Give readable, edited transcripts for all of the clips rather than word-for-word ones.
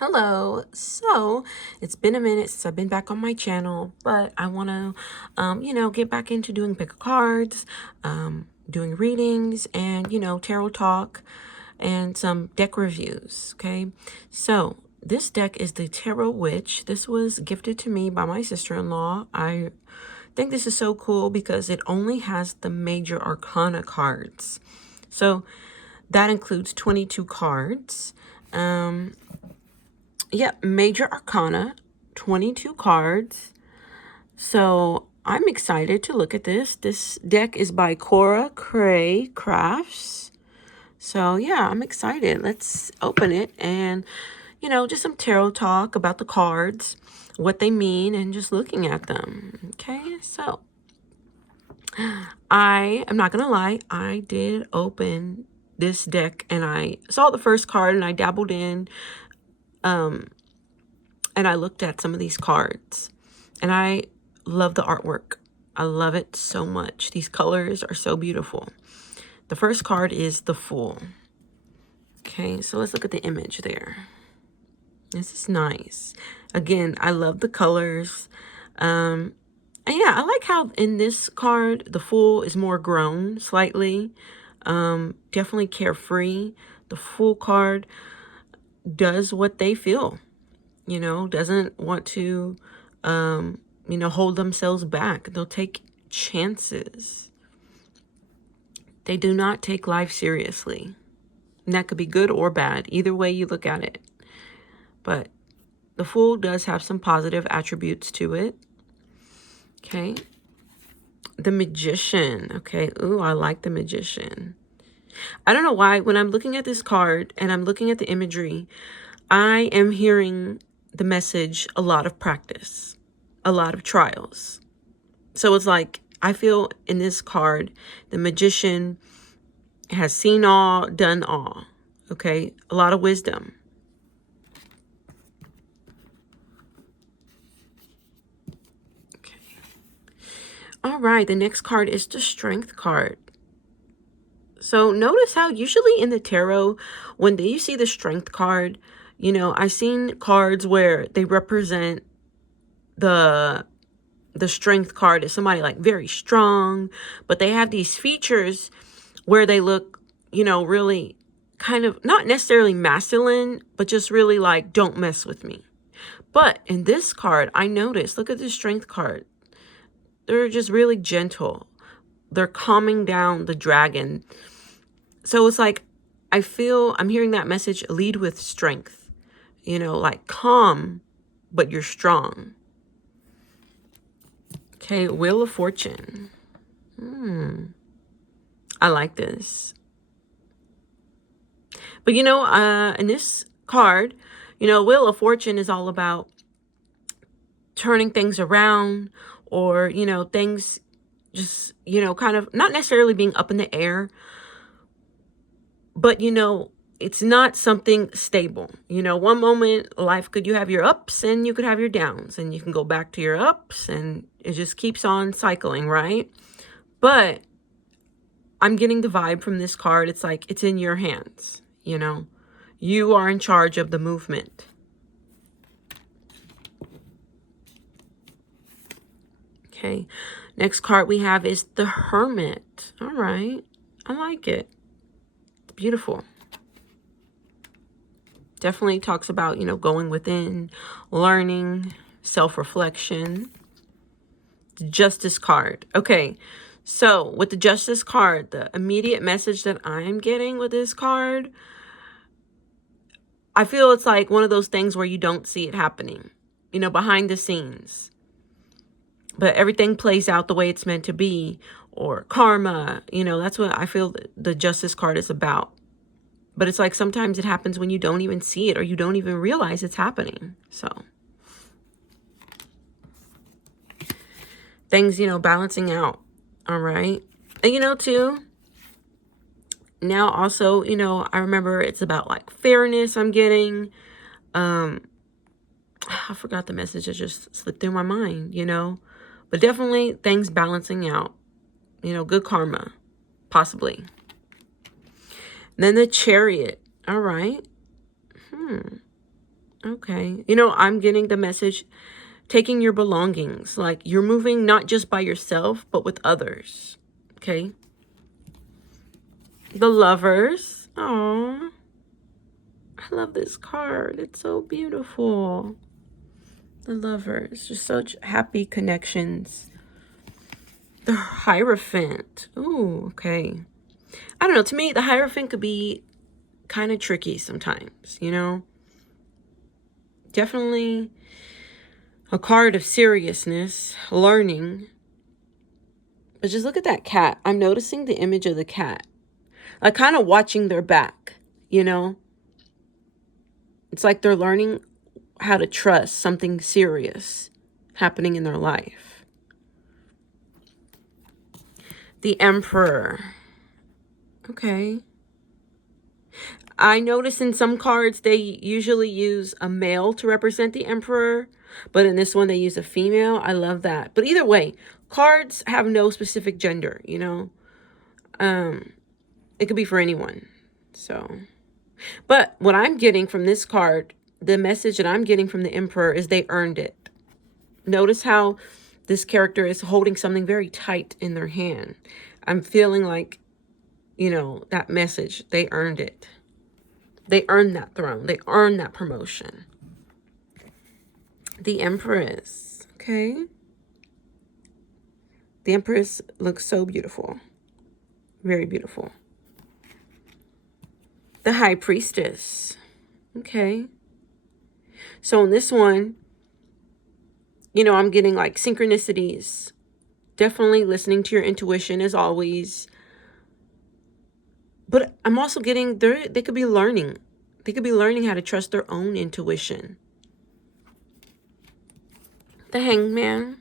Hello. So it's been a minute since I've been back on my channel, but I want to, get back into doing pick of cards, doing readings, and tarot talk, and some deck reviews. Okay. So this deck is the Tarot Witch. This was gifted to me by my sister-in-law. I think this is so cool because it only has the major arcana cards. So that includes 22 cards. Major arcana, 22 cards. So I'm excited to look at this. This deck is by Cora Cray Crafts. So yeah, I'm excited. Let's open it and, just some tarot talk about the cards, what they mean, and just looking at them. Okay, so I am not going to lie. I did open this deck and I saw the first card and I dabbled in, and I looked at some of these cards and I love the artwork. I love it so much. These colors are so beautiful. The first card is the Fool. Okay, so let's look at the image there. This is nice. Again, I love the colors. And yeah, I like how in this card, the Fool is more grown slightly. Definitely carefree. The Fool card does what they feel. Doesn't want to, hold themselves back. They'll take chances. They do not take life seriously. And that could be good or bad, either way you look at it. But the Fool does have some positive attributes to it. Okay. The Magician. Okay. Ooh, I like the Magician. I don't know why, when I'm looking at this card and I'm looking at the imagery, I am hearing the message, a lot of practice, a lot of trials. So it's like, I feel in this card, the Magician has seen all, done all. Okay, a lot of wisdom. Okay. All right, the next card is the Strength card. So notice how usually in the tarot, when you see the Strength card, I've seen cards where they represent the Strength card is somebody like very strong, but they have these features where they look, really kind of not necessarily masculine, but just really like, don't mess with me. But in this card, I noticed, look at the Strength card. They're just really gentle. They're calming down the dragon. So it's like, I feel I'm hearing that message, lead with strength, like calm, but you're strong. Okay, Wheel of Fortune. I like this. But in this card, Wheel of Fortune is all about turning things around, or things just kind of not necessarily being up in the air, but it's not something stable. One moment life you have your ups and you could have your downs, and you can go back to your ups, and it just keeps on cycling, right? But I'm getting the vibe from this card. It's like, it's in your hands, you are in charge of the movement. Okay, next card we have is the Hermit. All right, I like it. It's beautiful. Definitely talks about, going within, learning, self-reflection. Justice card. Okay, so with the Justice card, the immediate message that I'm getting with this card, I feel it's like one of those things where you don't see it happening, behind the scenes. But everything plays out the way it's meant to be, or karma, that's what I feel the Justice card is about. But it's like sometimes it happens when you don't even see it, or you don't even realize it's happening. So things, balancing out. All right. And too, now also, I remember it's about like fairness I'm getting. I forgot the message that just slipped through my mind, but definitely things balancing out, good karma, possibly. And then the Chariot. All right. Okay. You know, I'm getting the message, taking your belongings. Like you're moving not just by yourself, but with others. Okay. The Lovers. Oh, I love this card. It's so beautiful. The Lovers. Just such happy connections. The Hierophant. Ooh, okay. I don't know. To me, the Hierophant could be kind of tricky sometimes, you know? Definitely a card of seriousness, learning. But just look at that cat. I'm noticing the image of the cat. Like kind of watching their back, you know? It's like they're learning how to trust something serious happening in their life. The Emperor. Okay. I notice in some cards they usually use a male to represent the Emperor, but in this one they use a female. I love that. But either way, cards have no specific gender, you know? It could be for anyone. So, but what I'm getting from this card, the message that I'm getting from the Emperor is they earned it. Notice how this character is holding something very tight in their hand. I'm feeling like, you know, that message, they earned it. They earned that throne. They earned that promotion. The Empress. Okay. The Empress looks so beautiful. Very beautiful. The High Priestess. Okay. So in this one, you know, I'm getting like synchronicities. Definitely listening to your intuition as always. But I'm also getting they could be learning. They could be learning how to trust their own intuition. The Hangman.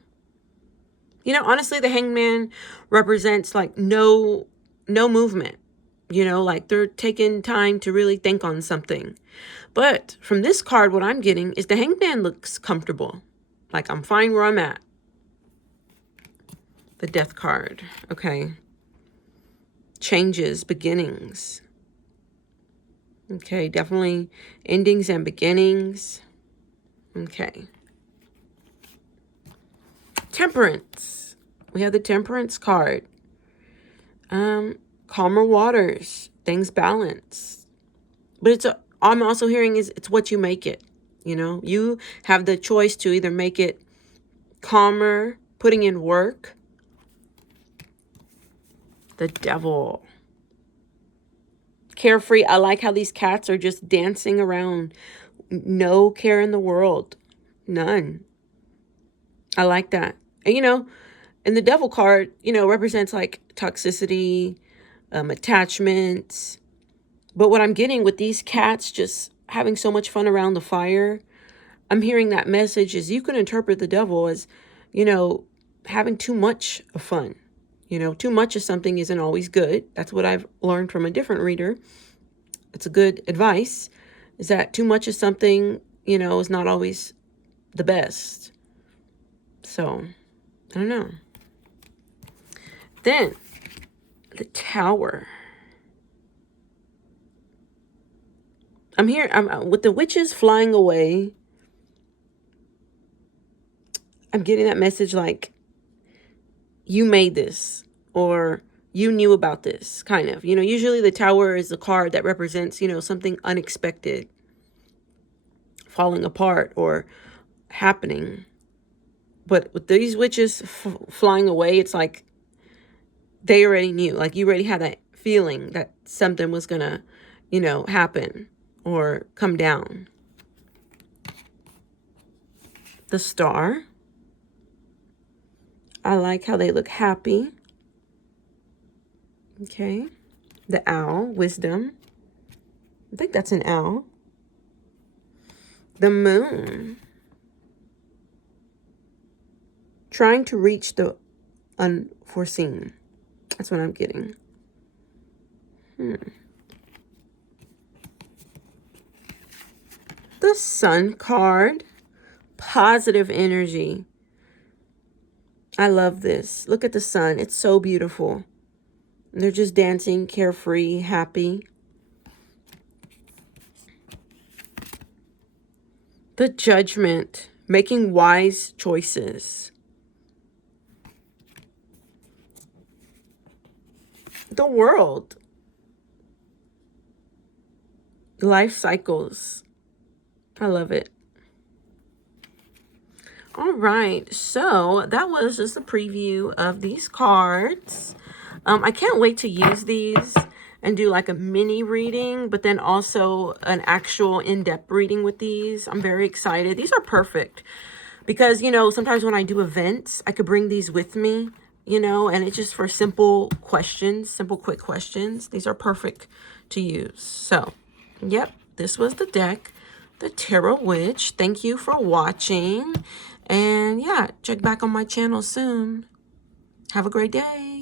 You know, honestly, the Hangman represents like no movement. You know, like they're taking time to really think on something. But from this card, what I'm getting is the Hangman looks comfortable. Like I'm fine where I'm at. The Death card. Okay. Changes, beginnings. Okay, definitely endings and beginnings. Okay. Temperance. We have the Temperance card. Calmer waters. Things balance. But I'm also hearing is it's what you make it. You know, you have the choice to either make it calmer, putting in work. The Devil. Carefree. I like how these cats are just dancing around. No care in the world. None. I like that. And, you know, and the Devil card, you know, represents like toxicity, attachments. But what I'm getting with these cats just having so much fun around the fire, I'm hearing that message is you can interpret the devil as, you know, having too much of fun. You know, too much of something isn't always good. That's what I've learned from a different reader. It's a good advice, is that too much of something, you know, is not always the best. So, I don't know. Then, the Tower. I'm here, with the witches flying away, I'm getting that message like, you made this, or you knew about this, kind of. You know, usually the Tower is a card that represents, you know, something unexpected, falling apart or happening. But with these witches flying away, it's like they already knew. Like you already had that feeling that something was gonna, you know, happen or come down. The Star. I like how they look happy. Okay. The Owl, Wisdom. I think that's an owl. The Moon. Trying to reach the unforeseen. That's what I'm getting. The Sun card. Positive energy. I love this. Look at the sun. It's so beautiful. They're just dancing, carefree, happy. The Judgment, making wise choices. The World, life cycles. I love it. All right, so that was just a preview of these cards. I can't wait to use these and do like a mini reading, but then also an actual in-depth reading with these. I'm very excited. These are perfect because, you know, sometimes when I do events, I could bring these with me, you know, and it's just for simple questions, simple, quick questions. These are perfect to use. So, yep, this was the deck, the Tarot Witch. Thank you for watching. And yeah, check back on my channel soon. Have a great day.